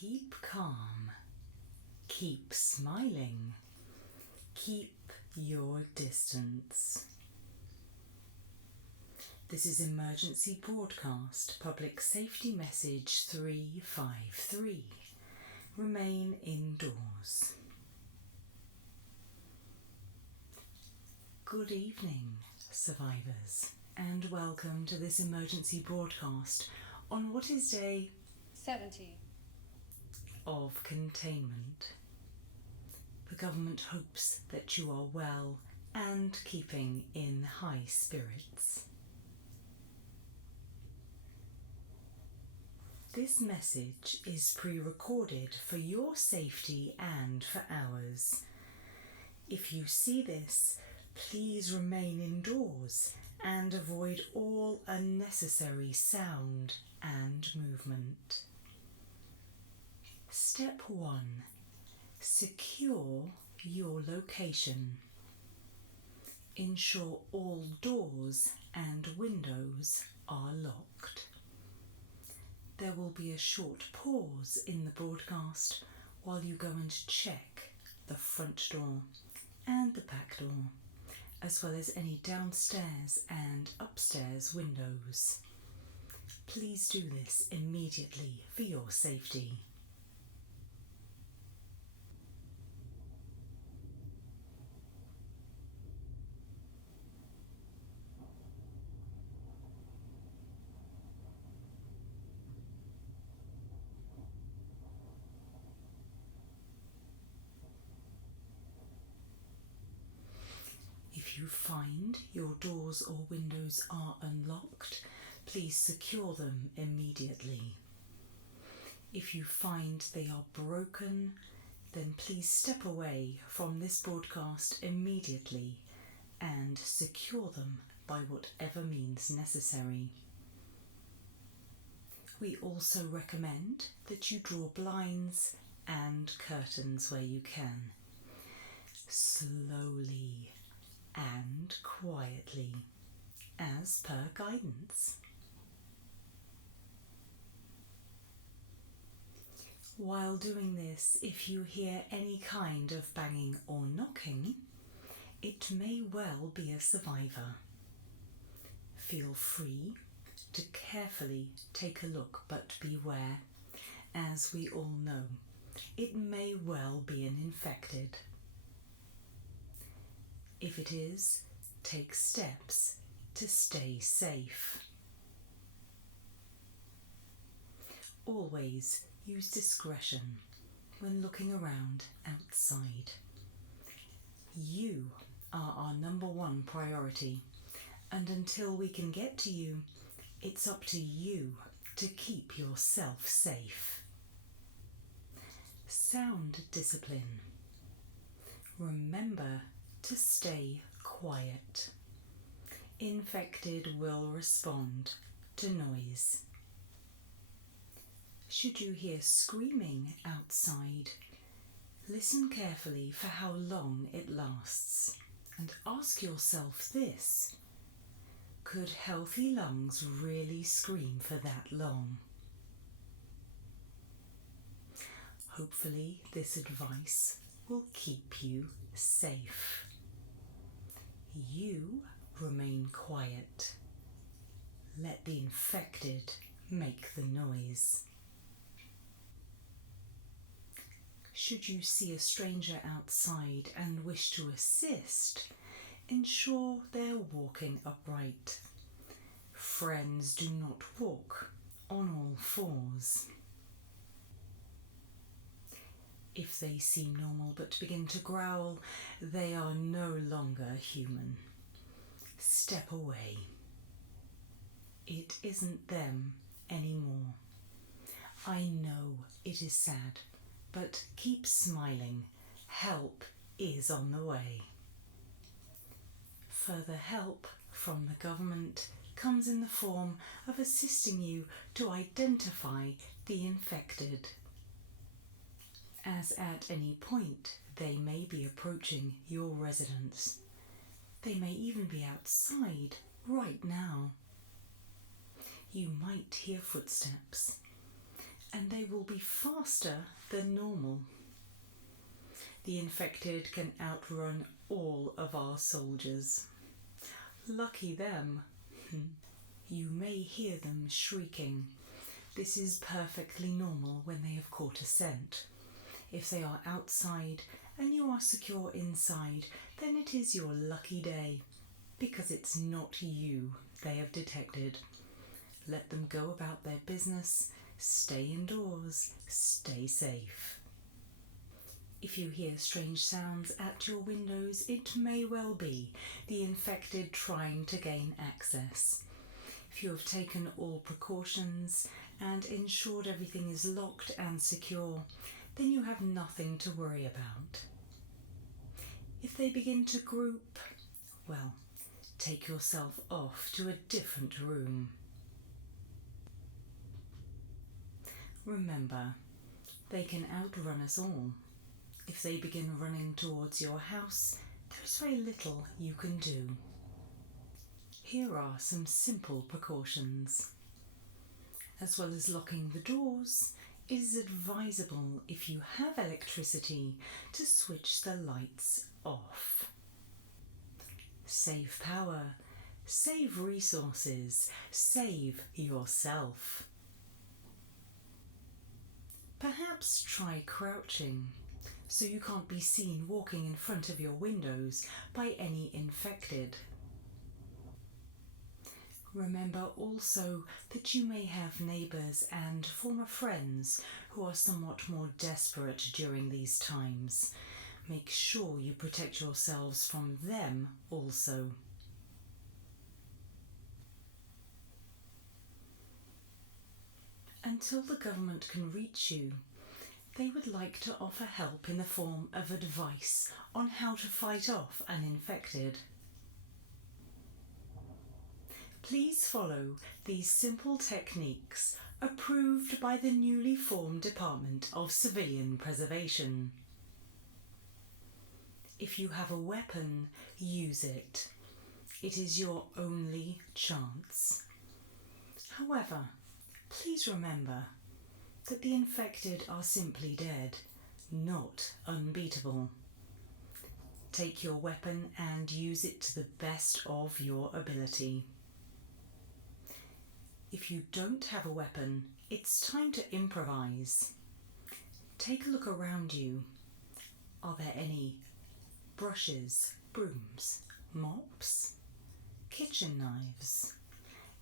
Keep calm, keep smiling, keep your distance. This is Emergency Broadcast Public Safety Message 353. Remain indoors. Good evening, survivors, and welcome to this emergency broadcast on what is day 70 of containment. The government hopes that you are well and keeping in high spirits. This message is pre-recorded for your safety and for ours. If you see this, please remain indoors and avoid all unnecessary sound and movement. Step 1. Secure your location. Ensure all doors and windows are locked. There will be a short pause in the broadcast while you go and check the front door and the back door, as well as any downstairs and upstairs windows. Please do this immediately for your safety. If you find your doors or windows are unlocked, please secure them immediately. If you find they are broken, then please step away from this broadcast immediately and secure them by whatever means necessary. We also recommend that you draw blinds and curtains where you can. Slowly and quietly, as per guidance. While doing this, if you hear any kind of banging or knocking, it may well be a survivor. Feel free to carefully take a look, but beware, as we all know, it may well be an infected. If it is, take steps to stay safe. Always use discretion when looking around outside. You are our number one priority, and until we can get to you, it's up to you to keep yourself safe. Sound discipline. Remember to stay quiet. Infected will respond to noise. Should you hear screaming outside, listen carefully for how long it lasts and ask yourself this: could healthy lungs really scream for that long? Hopefully this advice will keep you safe. You remain quiet. Let the infected make the noise. Should you see a stranger outside and wish to assist, ensure they're walking upright. Friends do not walk on all fours. If they seem normal but begin to growl, they are no longer human. Step away. It isn't them anymore. I know it is sad, but keep smiling. Help is on the way. Further help from the government comes in the form of assisting you to identify the infected, as at any point they may be approaching your residence. They may even be outside right now. You might hear footsteps, and they will be faster than normal. The infected can outrun all of our soldiers. Lucky them. You may hear them shrieking. This is perfectly normal when they have caught a scent. If they are outside and you are secure inside, then it is your lucky day, because it's not you they have detected. Let them go about their business, stay indoors, stay safe. If you hear strange sounds at your windows, it may well be the infected trying to gain access. If you have taken all precautions and ensured everything is locked and secure, then you have nothing to worry about. If they begin to group, well, take yourself off to a different room. Remember, they can outrun us all. If they begin running towards your house, there is very little you can do. Here are some simple precautions. As well as locking the doors, it is advisable, if you have electricity, to switch the lights off. Save power, save resources, save yourself. Perhaps try crouching, so you can't be seen walking in front of your windows by any infected. Remember also that you may have neighbours and former friends who are somewhat more desperate during these times. Make sure you protect yourselves from them also. Until the government can reach you, they would like to offer help in the form of advice on how to fight off an infected. Please follow these simple techniques approved by the newly formed Department of Civilian Preservation. If you have a weapon, use it. It is your only chance. However, please remember that the infected are simply dead, not unbeatable. Take your weapon and use it to the best of your ability. If you don't have a weapon, it's time to improvise. Take a look around you. Are there any brushes, brooms, mops, kitchen knives?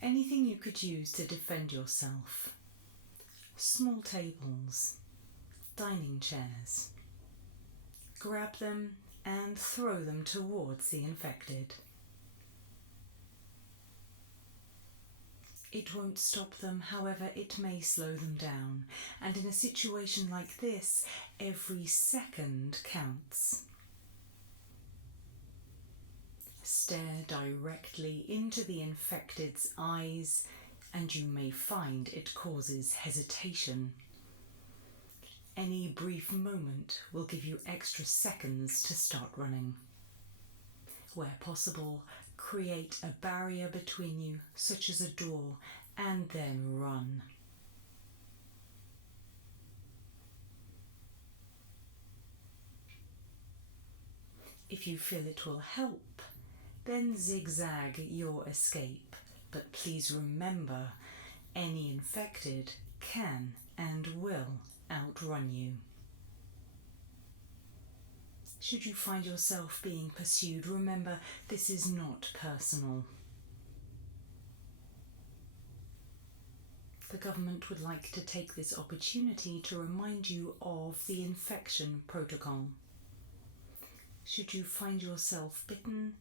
Anything you could use to defend yourself? Small tables, dining chairs. Grab them and throw them towards the infected. It won't stop them, however, it may slow them down, and in a situation like this, every second counts. Stare directly into the infected's eyes, and you may find it causes hesitation. Any brief moment will give you extra seconds to start running. Where possible, create a barrier between you, such as a door, and then run. If you feel it will help, then zigzag your escape, but please remember, any infected can and will outrun you. Should you find yourself being pursued, remember this is not personal. The government would like to take this opportunity to remind you of the infection protocol. Should you find yourself bitten,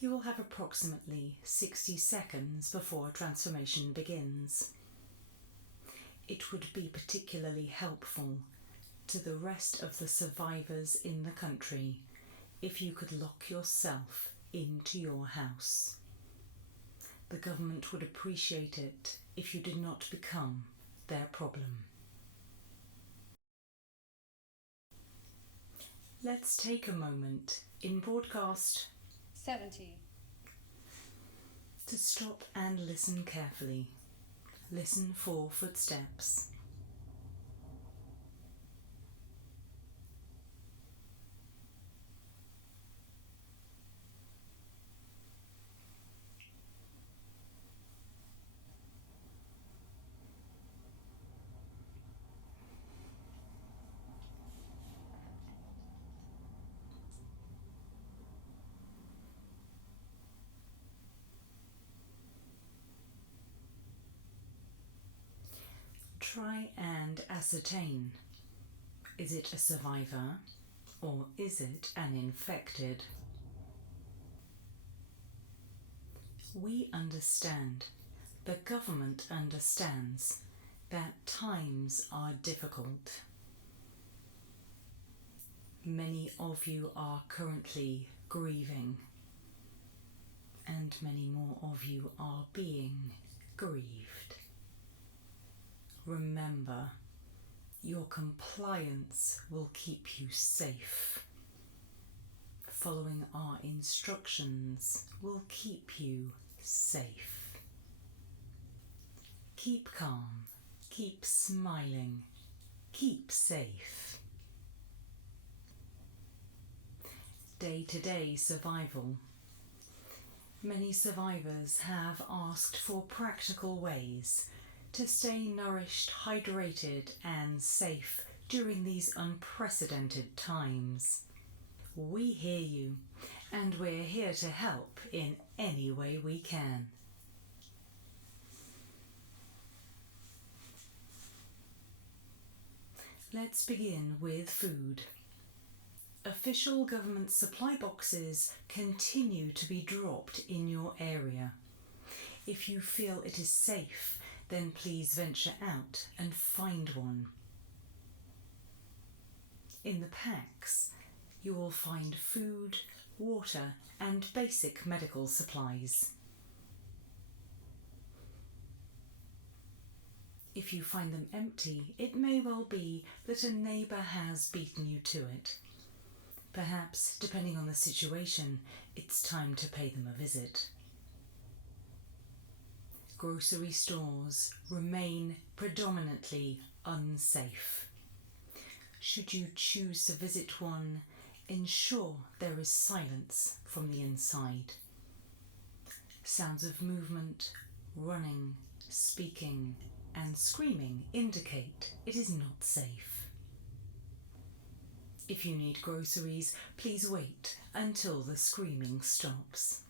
you will have approximately 60 seconds before transformation begins. It would be particularly helpful to the rest of the survivors in the country if you could lock yourself into your house. The government would appreciate it if you did not become their problem. Let's take a moment in broadcast 70 to stop and listen carefully. Listen for footsteps. Try and ascertain, is it a survivor or is it an infected? We understand, the government understands, that times are difficult. Many of you are currently grieving, and many more of you are being grieved. Remember, your compliance will keep you safe. Following our instructions will keep you safe. Keep calm, keep smiling, keep safe. Day-to-day survival. Many survivors have asked for practical ways to stay nourished, hydrated and safe during these unprecedented times. We hear you, and we're here to help in any way we can. Let's begin with food. Official government supply boxes continue to be dropped in your area. If you feel it is safe, then please venture out and find one. In the packs, you will find food, water and basic medical supplies. If you find them empty, it may well be that a neighbour has beaten you to it. Perhaps, depending on the situation, it's time to pay them a visit. Grocery stores remain predominantly unsafe. Should you choose to visit one, ensure there is silence from the inside. Sounds of movement, running, speaking, and screaming indicate it is not safe. If you need groceries, please wait until the screaming stops.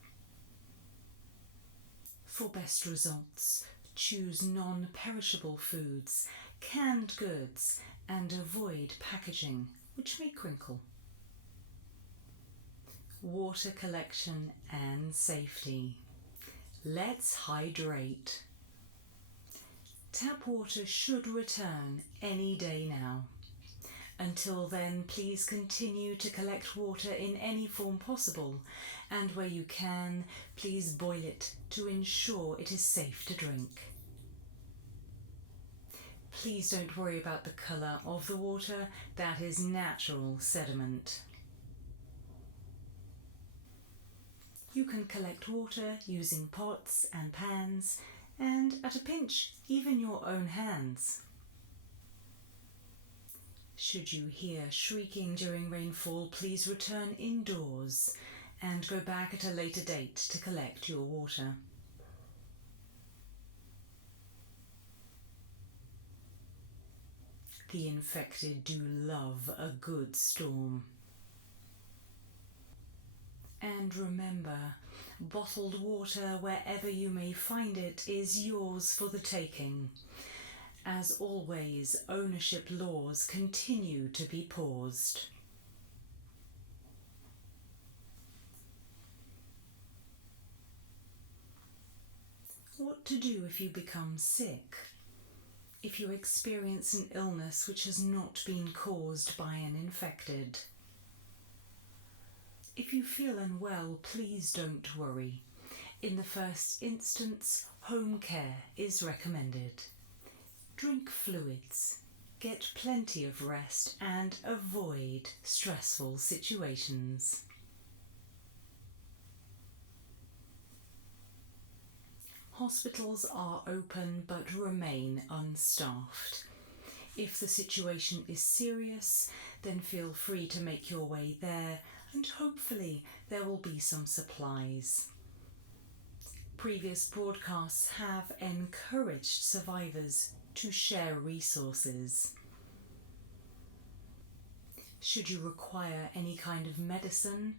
For best results, choose non-perishable foods, canned goods, and avoid packaging which may crinkle. Water collection and safety. Let's hydrate. Tap water should return any day now. Until then, please continue to collect water in any form possible, and where you can, please boil it to ensure it is safe to drink. Please don't worry about the colour of the water, that is natural sediment. You can collect water using pots and pans, and at a pinch, even your own hands. Should you hear shrieking during rainfall, please return indoors and go back at a later date to collect your water. The infected do love a good storm. And remember, bottled water, wherever you may find it, is yours for the taking. As always, ownership laws continue to be paused. What to do if you become sick? If you experience an illness which has not been caused by an infected? If you feel unwell, please don't worry. In the first instance, home care is recommended. Drink fluids, get plenty of rest and avoid stressful situations. Hospitals are open but remain unstaffed. If the situation is serious, then feel free to make your way there and hopefully there will be some supplies. Previous broadcasts have encouraged survivors to share resources. Should you require any kind of medicine,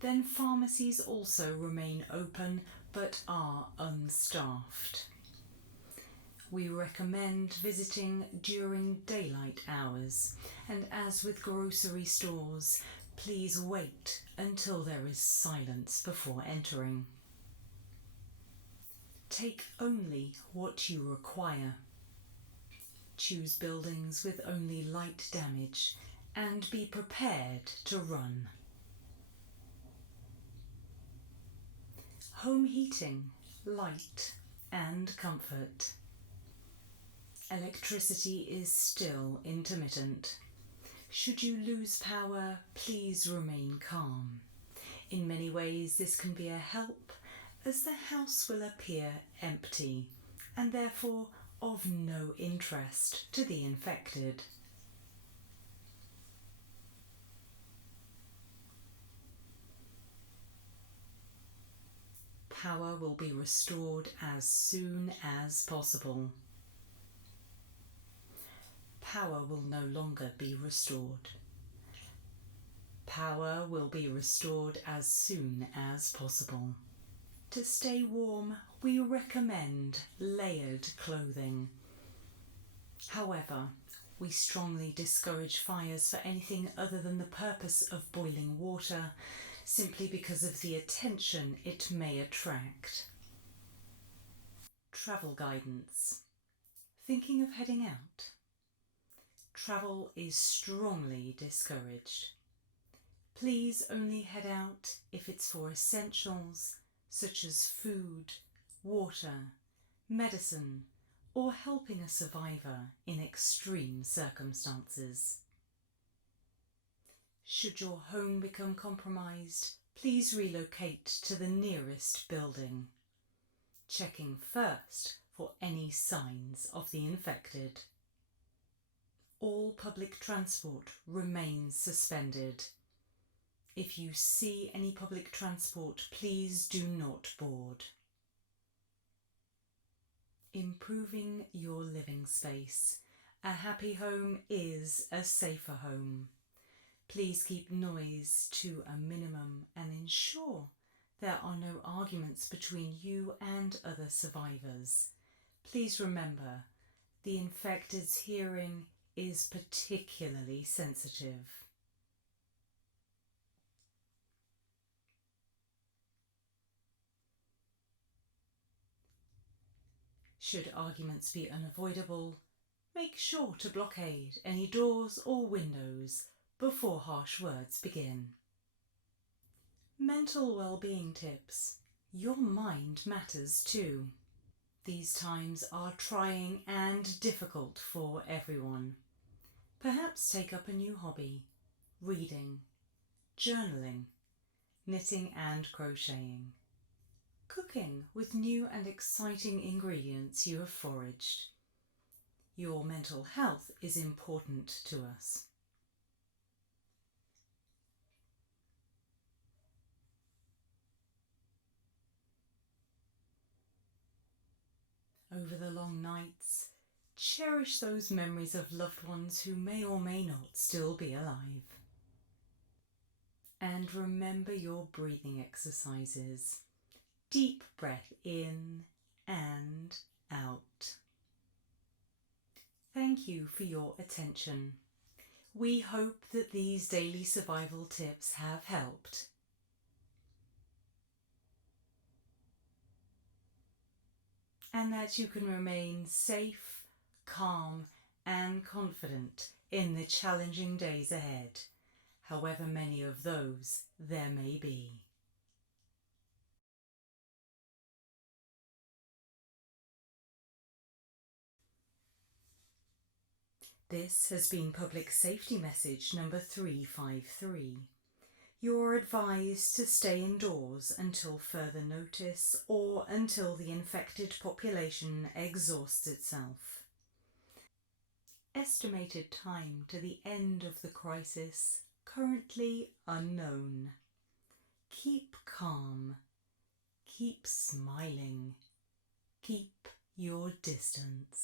then pharmacies also remain open but are unstaffed. We recommend visiting during daylight hours, and as with grocery stores, please wait until there is silence before entering. Take only what you require. Choose buildings with only light damage and be prepared to run. Home heating, light and comfort. Electricity is still intermittent. Should you lose power, please remain calm. In many ways this can be a help, as the house will appear empty and therefore of no interest to the infected. Power will be restored as soon as possible. Power will no longer be restored. Power will be restored as soon as possible. To stay warm, we recommend layered clothing. However, we strongly discourage fires for anything other than the purpose of boiling water, simply because of the attention it may attract. Travel guidance. Thinking of heading out? Travel is strongly discouraged. Please only head out if it's for essentials such as food, water, medicine, or helping a survivor in extreme circumstances. Should your home become compromised, please relocate to the nearest building, checking first for any signs of the infected. All public transport remains suspended. If you see any public transport, please do not board. Improving your living space. A happy home is a safer home. Please keep noise to a minimum and ensure there are no arguments between you and other survivors. Please remember, the infected's hearing is particularly sensitive. Should arguments be unavoidable, make sure to blockade any doors or windows before harsh words begin. Mental well-being tips. Your mind matters too. These times are trying and difficult for everyone. Perhaps take up a new hobby, reading, journaling, knitting and crocheting, cooking with new and exciting ingredients you have foraged. Your mental health is important to us. Over the long nights, cherish those memories of loved ones who may or may not still be alive. And remember your breathing exercises. Deep breath in and out. Thank you for your attention. We hope that these daily survival tips have helped. And that you can remain safe, calm and confident in the challenging days ahead, however many of those there may be. This has been Public Safety Message number 353. You're advised to stay indoors until further notice or until the infected population exhausts itself. Estimated time to the end of the crisis currently unknown. Keep calm. Keep smiling. Keep your distance.